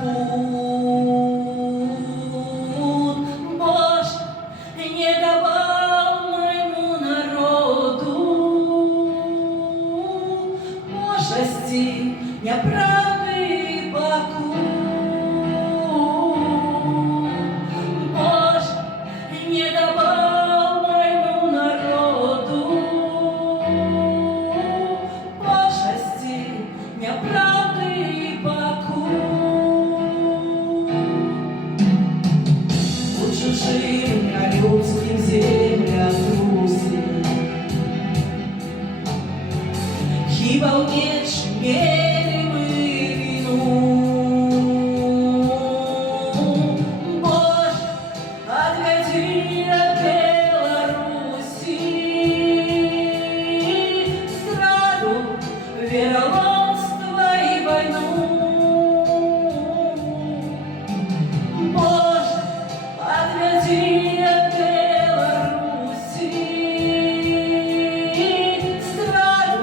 распут. Боже, не давал моему народу пошести неправды и покут. Боже, не давал моему народу пошести неправды и покут. У чужим людским землям трусим, хіба в меч мели мы вину. Боже, отведи от Беларуси зраду, вероломство и войну. Боже, отведи от Беларуси зраду,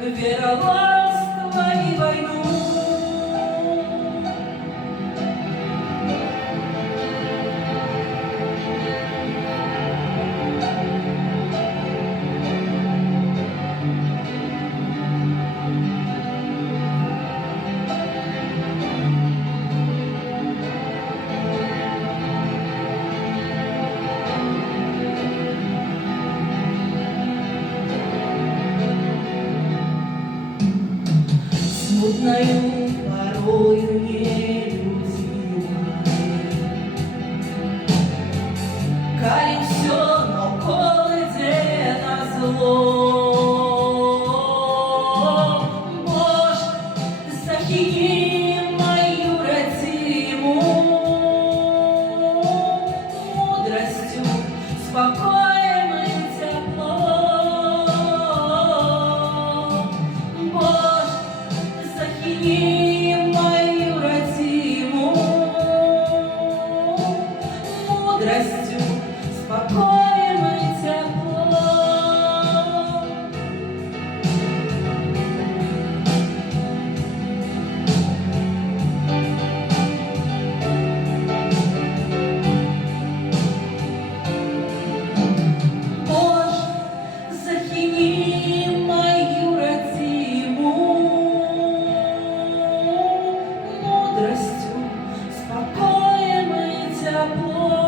вероломство и войну. Смутною порою нелюдимой, калі всё навколо ідзе назло. Боже, захини мою родиму мудростью, спокоем и теплом. Боже, захини мою родиму мудростью, спокоем и теплом. Боже, захини мою родиму мудростью, спокоем и теплом.